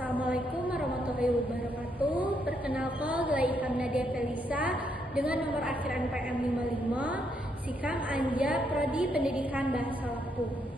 Assalamualaikum warahmatullahi wabarakatuh. Perkenalkan, Laifan Nadia Felisa dengan nomor akhir NPM 55, Sikam Anja, Prodi Pendidikan Bahasa Lampung.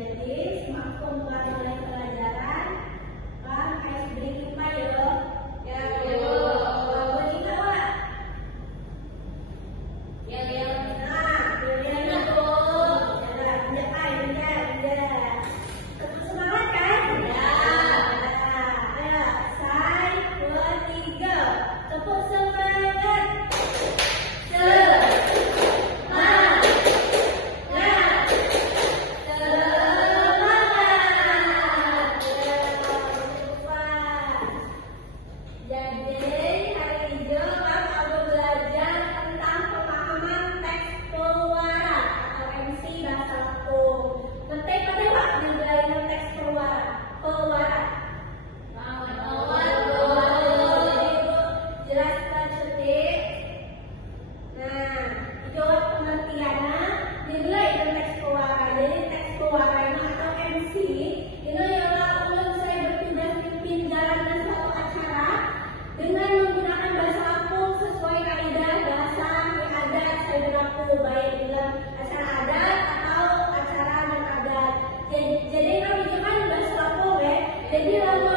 Jadi semakin mulai pelajaran kan ice breaking Pak ya boleh nggak ya nah pilihannya tuh tetap semangat kan ya ayo say 2 3 tepuk semangat. Baik dalam acara adat atau acara non adat. Jadi kami juga bahasa Lampung ya. Jadi lalu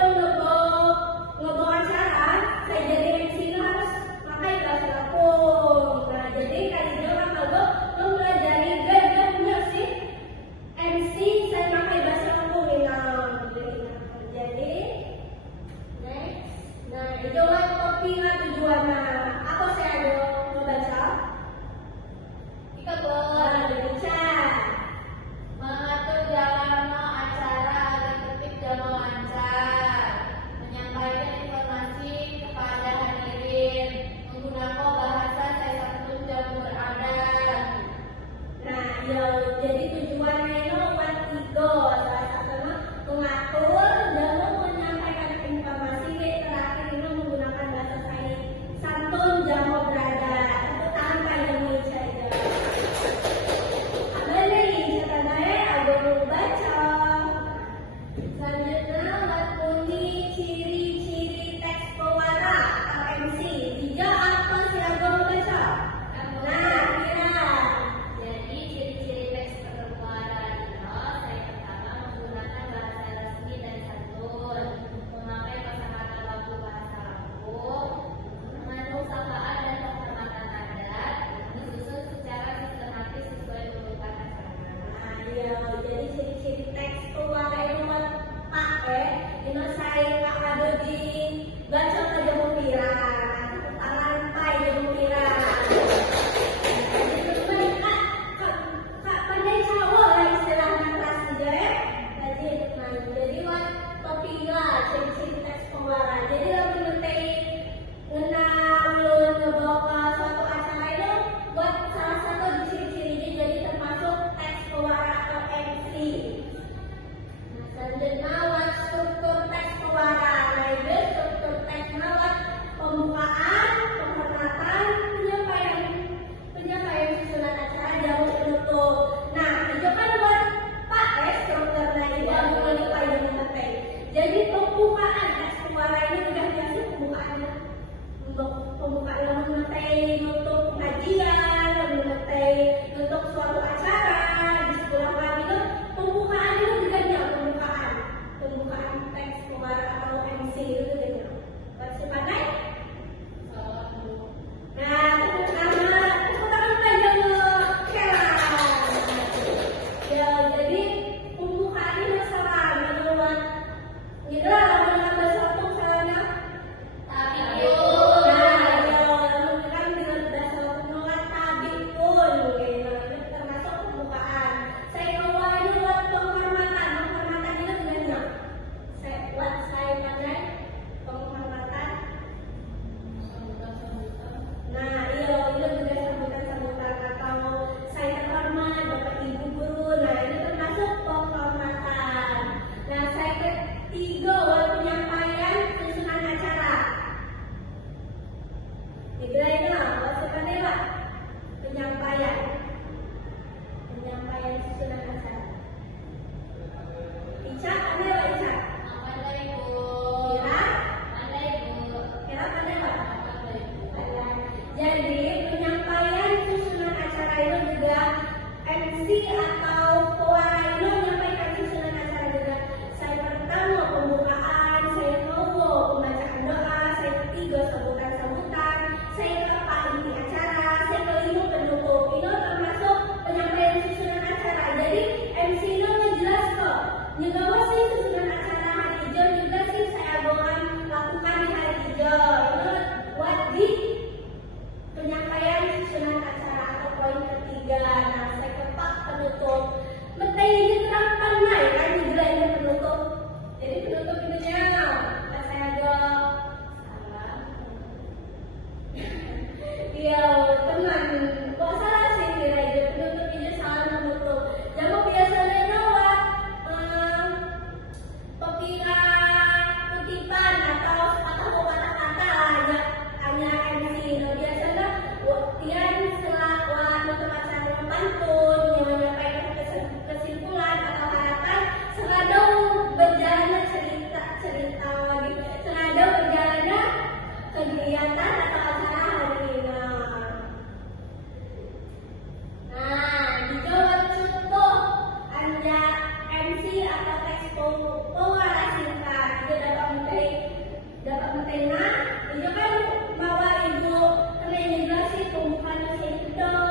ngebok acara, saya jadi MC harus pakai bahasa Lampung. Nah jadi kali juga kalau mempelajari gak sih MC saya pakai bahasa Lampung ya. Jadi next, nah itu kopi lah tujuannya. Apa saya ada mau baca? Mengatur jalannya acara agar tertib dan lancar, menyampaikan informasi kepada hadirin, menggunakan bahasa saya santun dan beradat. Nah, jadi tujuannya itu 3, salah satunya mengatur dan menyampaikan informasi, terakhir itu menggunakan bahasa saya santun dan beradat. Itu tanpa yang saja. Selanjutnya lakoni ciri-ciri teks pewara atau MC. 3 apa sih aku mau baca? Nah, kira. Jadi ciri-ciri teks bermuara itu saya pertama menggunakan bahasa resmi dan santun, memakai kosakata baku bahasa Lampung, mengandung sapaan dan penghormatan adat, disusun secara sistematis sesuai urutan acara. Nah, iya, jadi ciri-ciri teks pewara itu Pak ini saya ada di baca ke Jamupiran, tangan pai Jamupiran. Jadi kak pandai Jawa lah istilahnya kelas 3 ya. Jadi topik lah ciri-ciri teks pewara. Jadi lebih penting ngenang ngebawa suatu acara itu buat salah satu ciri-cirinya jadi termasuk teks pewara atau MC. jadi pembukaannya masalah menurut Nidra lawan bahasa Lampung salahnya. Tapi Nah, kan dengan bahasa Lampung tadi pun, gitu. Itu termasuk pembukaan. Saya kawani buat penghormatan itu gimana? Saya pandai penghormatan. Nah, iya itu juga sambutan atau saya terhormat Bapak Ibu guru. Nah, itu termasuk penghormatan. Nah, saya ketiga penyampaian susunan acara. Tiga ini lah, maksudnya lah penyampaian susunan acara. Ica, ada nggak Ica? pandai Bu. Kira, Pandai Bu. kira pandai nggak? Pandai Bu. Jadi penyampaian susunan acara itu juga MC atau pewarna itu menyampaikan susunan acara juga. Saya pertama pembukaan, saya kedua pembacaan doa, saya ketiga sambutan, saya keempat inti acara, saya kelima penutup. Itu termasuk penyampaian susunan acara. Jadi MC itu menjelas kok. Nyegawa sih susunan acara hari hijau juga sih saya akan lakukan di hari hijau. Itu buat di penyampaian susunan acara atau poin ketiga. Nah, saya keempat penutup. Mentai ini terang pandai kan juga ini penutup. Jadi penutup itunya saya ada salah. Iya, teman. Kok salah sih kira itu penutup ini salah menutup. Jangan biasanya lewat pempiran kutipan atau kata-kata hanya MC. Nah, biasanya tian selaku untuk acara pantun yang menyampaikan kesimpulan atau harapan sengaja berjalannya cerita lagi sengaja berjalannya kegiatan atau acara hari ini. Nah, dijawab contoh anja MC atau teks pengarah singkat itu dapat mentena itu kan bawa ibu karena yang jelas sih pembukaan saya kedua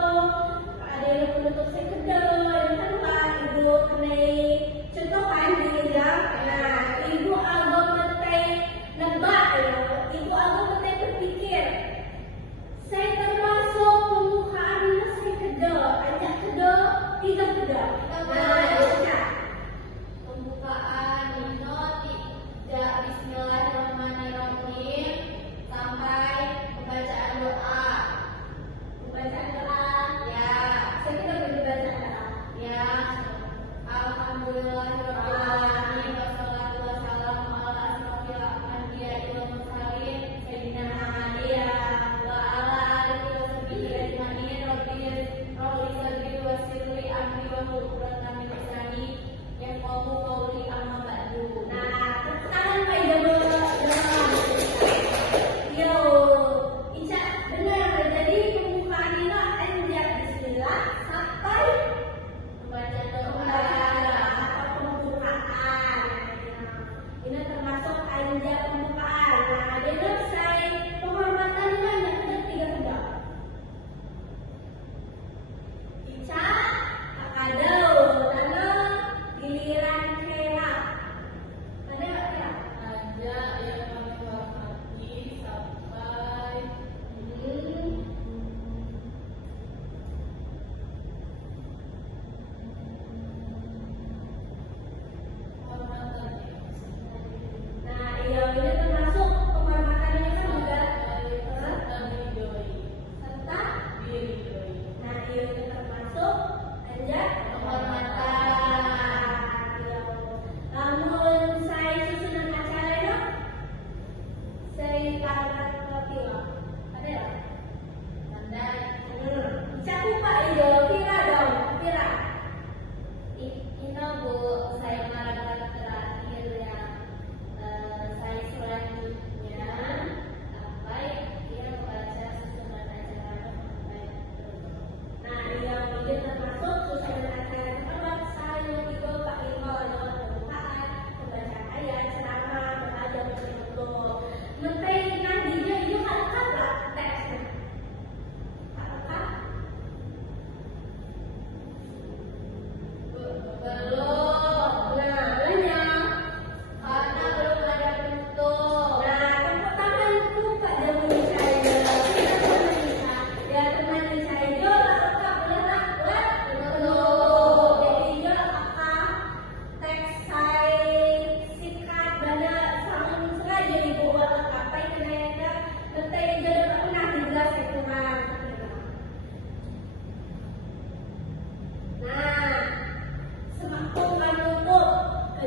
ada yang penutup saya kedua itu kan pak ibu karena contoh kan di jam nah ibu agak mentai nebak ya ibu agak mentai berpikir saya termasuk pembukaan saya kedua ajak kedua tiga kedua nah itu Pembukaan Nino tidak Bismillahirrahmanirrahim sampai pembacaan doa. bacaan doa Ya, saya kita bacaan doa ya.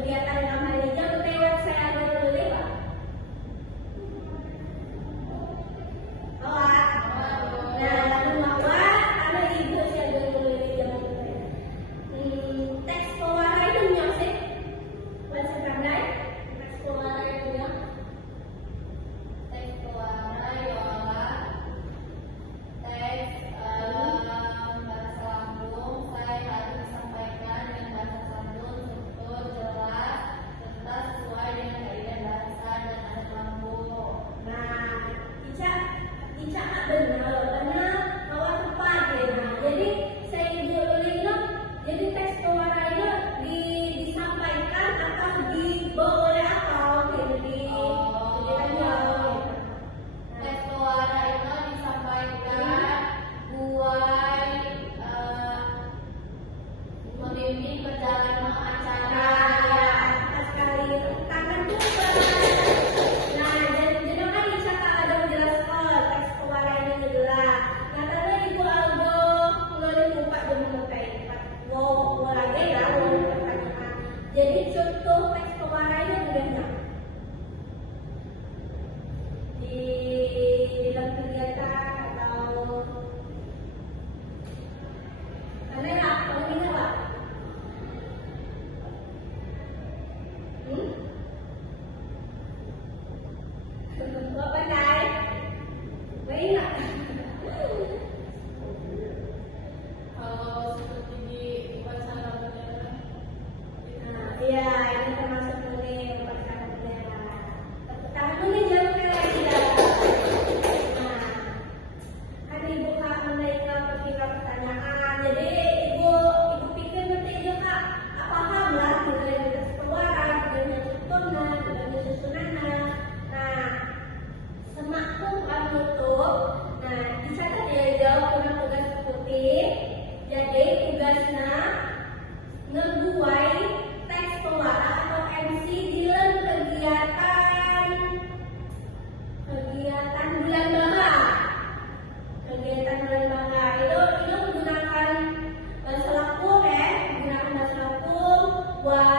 kegiatan dalam hal ini jam lewat saya dulu lewat. Awak. Nah, lalu awak ada ibu saya dulu jam teks pewara itu nyok sih. Bahasa pandai. Teks pewara itu nyok. Teks pewara yola. Teks bahasa lambung saya harus sampaikan dengan bahasa sambung betul, jelas, serta sesuai dengan kaidah bahasa dan adat lambung. Nah, Ica benar karena awak tepat ya. Nah, jadi saya ibu dulu jadi teks pewara itu disampaikan atau dibawa oleh apa? Jadi kan jauh. Teks pewara itu disampaikan buat memimpin perjalanan acara. Sekali tangan juga. Nah, jadi kan Ica ada menjelaskan teks pewara ini adalah. Nah, karena ibu algo ngeluh lupa dengan tempat. Wow, lagi ya, pertanyaan. Jadi contoh teks pewara ini juga di dalam kegiatan atau karena ya, kalau ini apa? Kok pandai? Baik nggak? Kalau seperti di upacara bendera, Nah, iya, ini termasuk ini upacara bendera. Tepuk tangan dulu nih, jangan kayak lagi dah. Nah, kan ibu kak menaikkan pertanyaan. Jadi ibu pikir nanti aja kak, paham lah dengan teks pewara, dengan contohnya, dengan susunannya. Nah, semakku menutup. Nah, dicatat ya jauh dengan tugas putih. Jadi tugasnya ngebuai teks pewara atau MC di dalam kegiatan bulan bangga. Kegiatan bulan bangga itu menggunakan bahasa Lampung ya, menggunakan bahasa Lampung buat